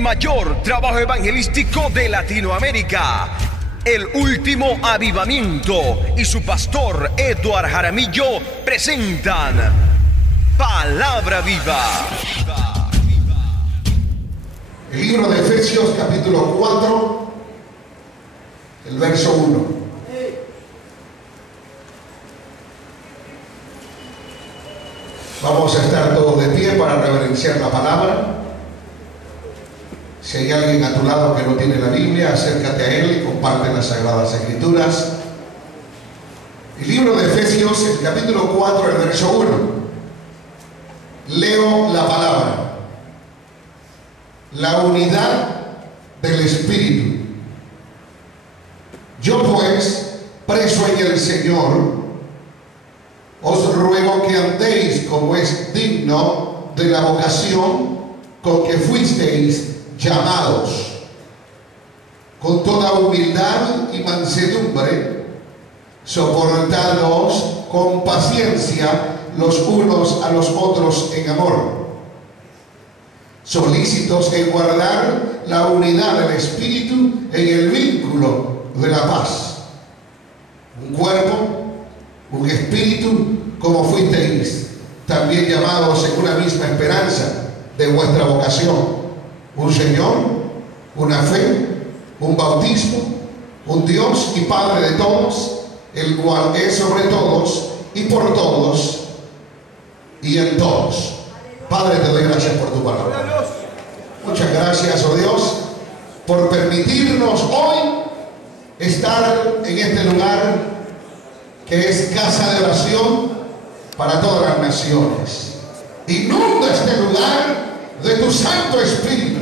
el mayor trabajo evangelístico de Latinoamérica, El Último Avivamiento y su pastor Eduard Jaramillo presentan Palabra Viva. El libro de Efesios capítulo 4, el verso 1. Vamos a estar todos de pie para reverenciar la palabra. Si hay alguien a tu lado que no tiene la Biblia, acércate a él y comparte las Sagradas Escrituras. El libro de Efesios, el capítulo 4, el verso 1. Leo la palabra. La unidad del Espíritu. Yo pues, preso en el Señor, os ruego que andéis como es digno de la vocación con que fuisteis llamados, con toda humildad y mansedumbre, soportándoos con paciencia los unos a los otros en amor, solícitos en guardar la unidad del Espíritu en el vínculo de la paz. Un cuerpo, un espíritu, como fuisteis también llamados en una misma esperanza de vuestra vocación. Un Señor, una fe, un bautismo, un Dios y Padre de todos, el cual es sobre todos y por todos y en todos. Padre, te doy gracias por tu palabra. Muchas gracias, oh Dios, por permitirnos hoy estar en este lugar que es casa de oración para todas las naciones. Inunda este lugar de tu Santo Espíritu.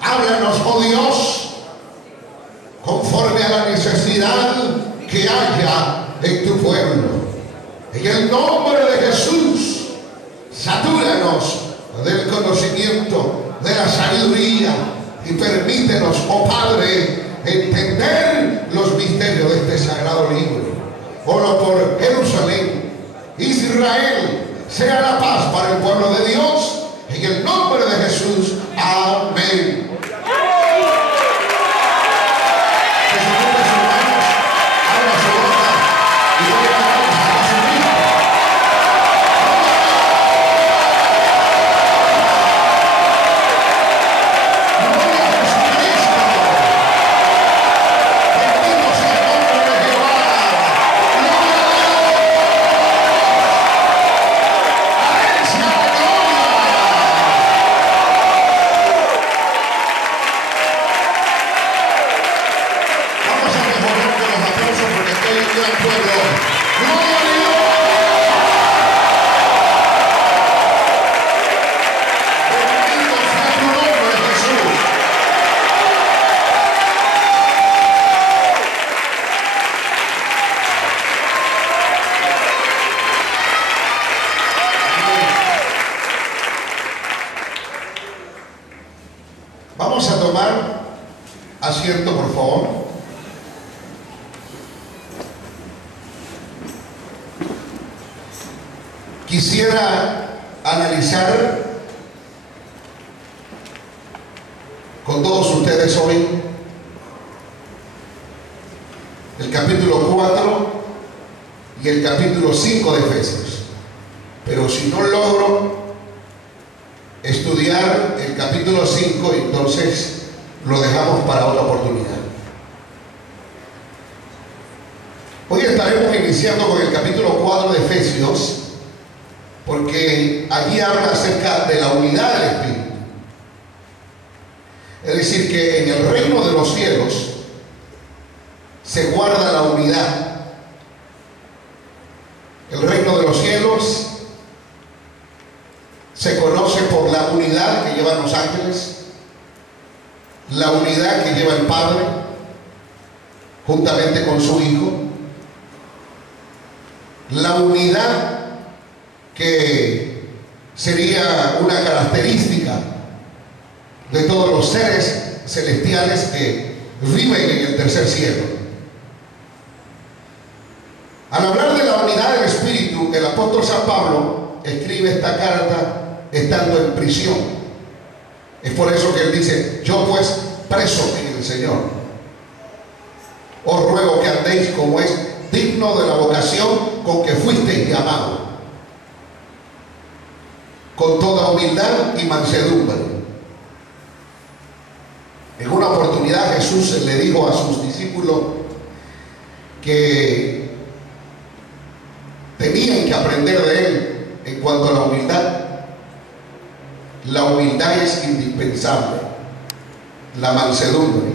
Háblanos, oh Dios, conforme a la necesidad que haya en tu pueblo. En el nombre de Jesús, satúranos del conocimiento, de la sabiduría, y permítenos, oh Padre, entender los misterios de este sagrado libro. Oro por Jerusalén, Israel, sea la paz para el pueblo de Dios, en el nombre de Jesús. Amén. Vamos a tomar asiento, por favor. Quisiera analizar con todos ustedes hoy el capítulo 4 y el capítulo 5 de Efesios. Pero si no logro estudiar el capítulo 5, entonces lo dejamos para otra oportunidad. Hoy estaremos iniciando con el capítulo 4 de Efesios, porque allí habla acerca de la unidad del Espíritu. Es decir, que en el reino de los cielos se guarda la unidad. El reino de los cielos se conoce por la unidad que llevan los ángeles, la unidad que lleva el Padre juntamente con su Hijo, la unidad que sería una característica de todos los seres celestiales que viven en el tercer cielo. Al hablar de la unidad del Espíritu, el apóstol San Pablo escribe esta carta estando en prisión. Es por eso que él dice: yo pues, preso en el Señor, os ruego que andéis como es digno de la vocación con que fuisteis llamados, con toda humildad y mansedumbre. En una oportunidad Jesús le dijo a sus discípulos que tenían que aprender de él en cuanto a la humildad. La humildad es indispensable. La mansedumbre.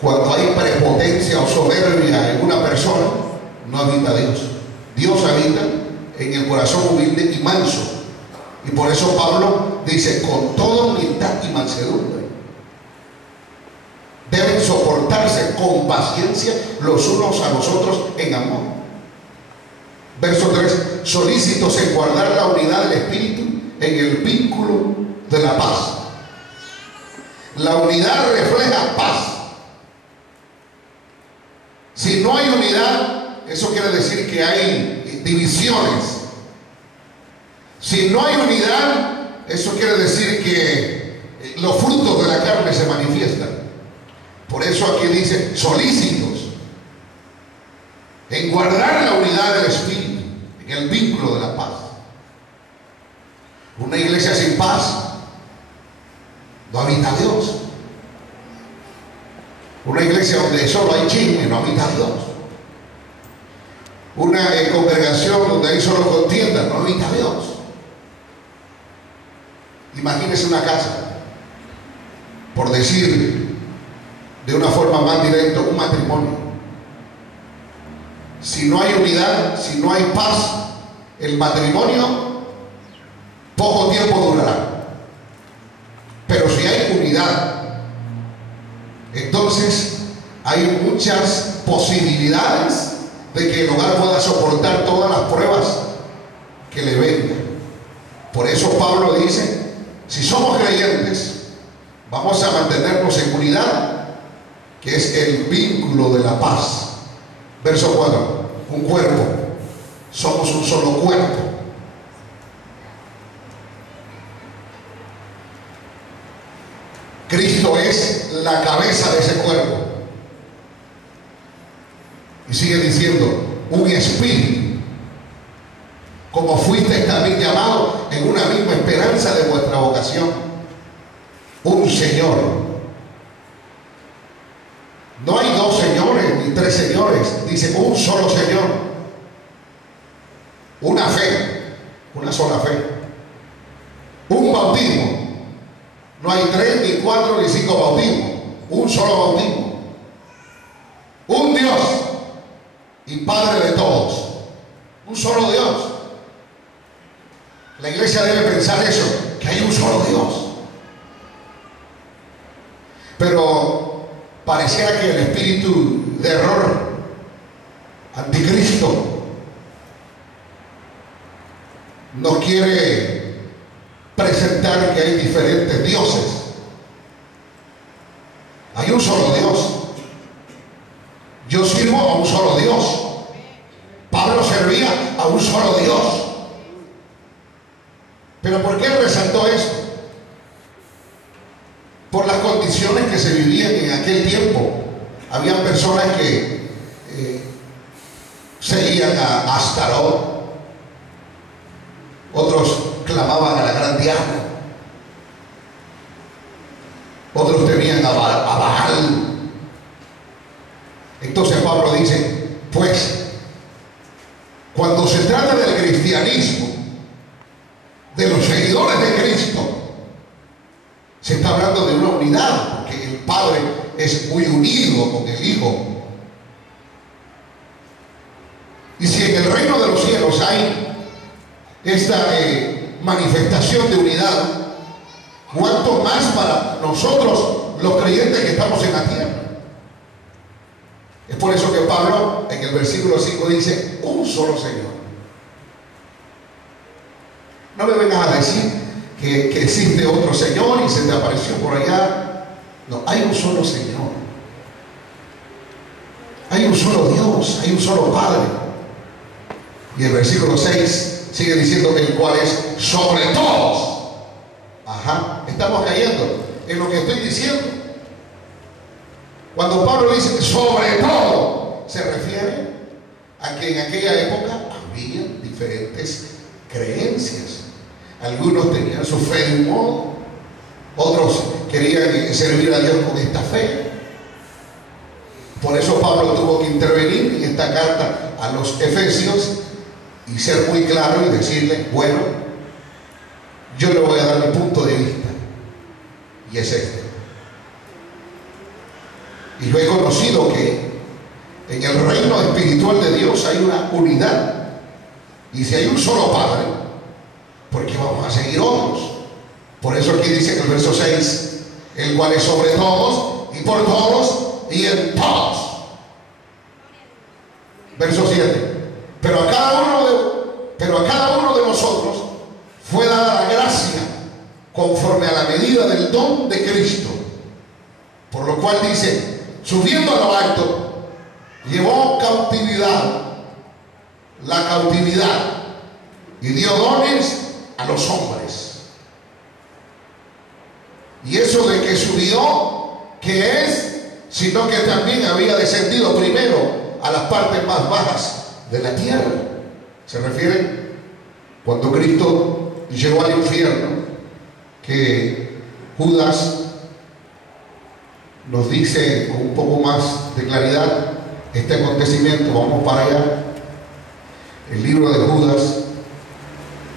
Cuando hay prepotencia o soberbia en una persona, no habita Dios. Dios habita en el corazón humilde y manso. Y por eso Pablo dice: con toda humildad y mansedumbre. Deben soportarse con paciencia los unos a los otros en amor. Verso 3: solícitos en guardar la unidad del Espíritu en el vínculo de la paz. La unidad refleja paz. Si no hay unidad, eso quiere decir que hay divisiones. Si no hay unidad, eso quiere decir que los frutos de la carne se manifiestan. Por eso aquí dice: solícitos en guardar la unidad del Espíritu en el vínculo de la paz. Una iglesia sin paz no habita a Dios. Una iglesia donde solo hay chisme no habita a Dios. Una congregación donde hay solo contienda no habita a Dios. Imagínese una casa, por decir de una forma más directa, un matrimonio. Si no hay unidad, si no hay paz, el matrimonio poco tiempo durará. Pero si hay unidad, entonces hay muchas posibilidades de que el hogar pueda soportar todas las pruebas que le vengan. Por eso Pablo dice: si somos creyentes, vamos a mantenernos en unidad, que es el vínculo de la paz. Verso 4: un cuerpo, somos un solo cuerpo. Cristo es la cabeza de ese cuerpo. Y sigue diciendo: un espíritu, como fuisteis también llamados en una misma esperanza de vuestra vocación. Un Señor. No hay dos señores ni tres señores, dice un solo Señor. Una fe, una sola fe. Un bautismo. No hay 3, ni 4, ni 5 bautismos. Un solo bautismo. Un Dios y Padre de todos. Un solo Dios. La iglesia debe pensar eso, que hay un solo Dios. Pero pareciera que el espíritu de error, anticristo, nos quiere presentar que hay diferentes dioses. Hay un solo Dios. Yo sirvo a un solo Dios. Pablo servía a un solo Dios. ¿Pero por qué resaltó esto? Por las condiciones que se vivían en aquel tiempo. Habían personas que seguían a Astarot. Otros clamaban a la gran Diana. Otros tenían a Baal. Entonces Pablo dice: pues, cuando se trata del cristianismo, de los seguidores de Cristo, se está hablando de una unidad, porque el Padre es muy unido con el Hijo. Y si en el reino de los cielos hay esta manifestación de unidad, ¿cuánto más para nosotros los creyentes que estamos en la tierra? Es por eso que Pablo en el versículo 5 dice: un solo Señor. No me vengas a decir que existe otro Señor y se te apareció por allá. No, hay un solo Señor. Hay un solo Dios, hay un solo Padre. Y el versículo 6 sigue diciendo: el cual es sobre todos. Ajá, estamos cayendo. creyendo en lo que estoy diciendo? Cuando Pablo dice sobre todo, se refiere a que en aquella época había diferentes creencias. Algunos tenían su fe de un modo, otros querían servir a Dios con esta fe. Por eso Pablo tuvo que intervenir en esta carta a los Efesios y ser muy claro y decirle, bueno, yo le voy a dar mi punto de vista, y es este. Y yo he conocido que en el reino espiritual de Dios hay una unidad, y si hay un solo Padre, ¿por qué vamos a seguir otros? Por eso aquí dice en el verso 6, el cual es sobre todos y por todos y en todos. Verso 7, pero a cada uno de nosotros fue dada la gracia conforme a la medida del don de Cristo, por lo cual dice, subiendo a lo alto, llevó la cautividad, y dio dones a los hombres. Y eso de que subió, ¿qué es? Sino que también había descendido primero a las partes más bajas de la tierra. Se refiere cuando Cristo llegó al infierno, que Judas nos dice con un poco más de claridad este acontecimiento. Vamos para allá, el libro de Judas,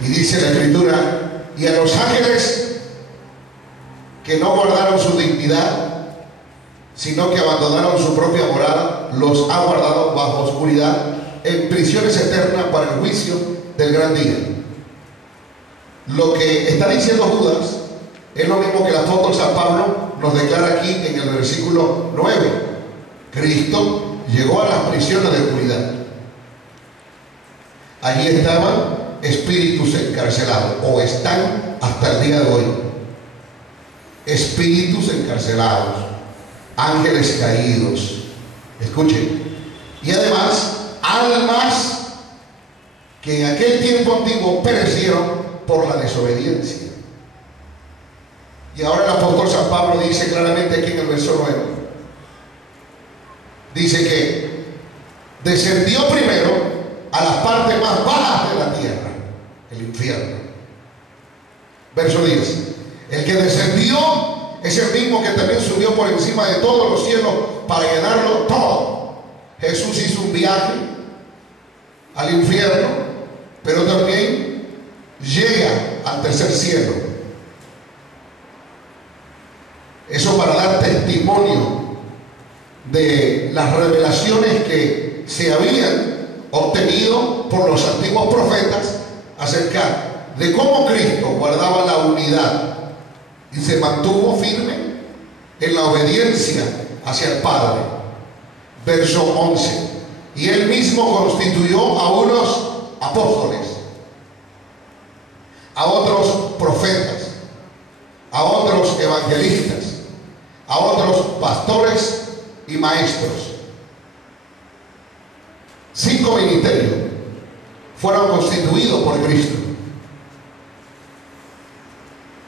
y dice la Escritura, y a los ángeles que no guardaron su dignidad, sino que abandonaron su propia morada, los ha guardado bajo oscuridad en prisiones eternas para el juicio del gran día. Lo que está diciendo Judas es lo mismo que el apóstol San Pablo nos declara aquí en el versículo 9. Cristo llegó a las prisiones de oscuridad. Allí estaban espíritus encarcelados, o están hasta el día de hoy. Espíritus encarcelados, ángeles caídos, escuchen, y además almas que en aquel tiempo antiguo perecieron por la desobediencia. Y ahora el apóstol San Pablo dice claramente aquí en el verso 9, dice que descendió primero a las partes más bajas de la tierra, el infierno. Verso 10, el que descendió es el mismo que también subió por encima de todos los cielos para llenarlo todo. Jesús hizo un viaje al infierno, pero también llega al tercer cielo. Eso para dar testimonio de las revelaciones que se habían obtenido por los antiguos profetas acerca de cómo Cristo guardaba la unidad y se mantuvo firme en la obediencia hacia el Padre. Verso 11, y él mismo constituyó a unos apóstoles, a otros profetas, a otros evangelistas, a otros pastores y maestros. 5 ministerios fueron constituidos por Cristo.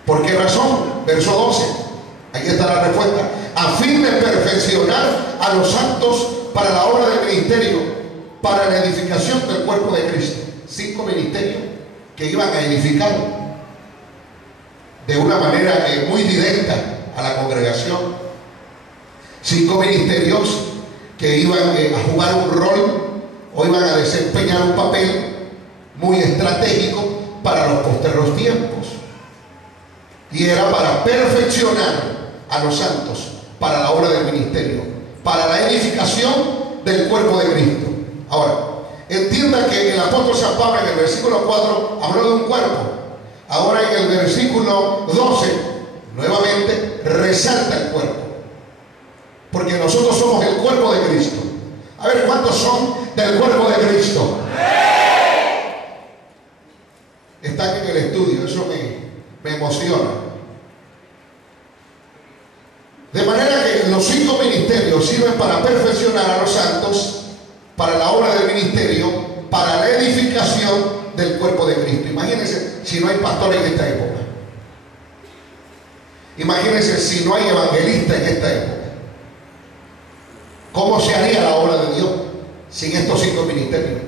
¿Por qué razón? Verso 12, aquí está la respuesta, a fin de perfeccionar a los santos para la obra del ministerio, para la edificación del cuerpo de Cristo. 5 ministerios que iban a edificar de una manera muy directa a la congregación. 5 ministerios que iban a jugar un rol o iban a desempeñar un papel muy estratégico para los posteriores tiempos. Y era para perfeccionar a los santos para la obra del ministerio, para la edificación del cuerpo de Cristo. Ahora, entienda que el apóstol San Pablo en el versículo 4 habló de un cuerpo. Ahora en el versículo 12 nuevamente resalta el cuerpo, porque nosotros somos el cuerpo de Cristo. A ver, ¿cuántos son del cuerpo de Cristo? Están en el estudio, eso me emociona. De manera que los 5 ministerios sirven para perfeccionar a los santos, para la obra del ministerio, para la edificación del cuerpo de Cristo. Imagínense si no hay pastores en esta época. Imagínense si no hay evangelistas en esta época. ¿Cómo se haría la obra de Dios sin estos 5 ministerios?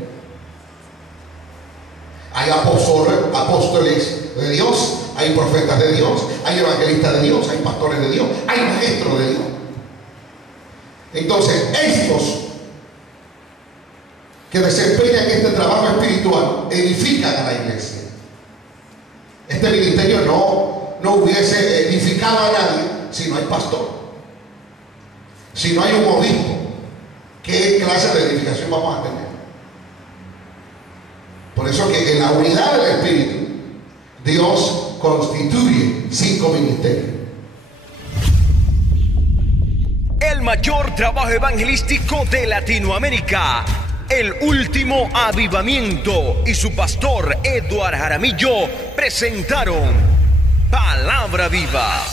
Hay apóstoles de Dios, hay profetas de Dios, hay evangelistas de Dios, hay pastores de Dios, hay maestros de Dios. Entonces, estos que desempeñan este trabajo espiritual edifican a la iglesia. Este ministerio no hubiese edificado a nadie si no hay pastor, si no hay un obispo. ¿Qué clase de edificación vamos a tener? Por eso que en la unidad del Espíritu Dios constituye 5 ministerios. El mayor trabajo evangelístico de Latinoamérica, el último avivamiento, y su pastor Eduardo Jaramillo presentaron Palabra Viva.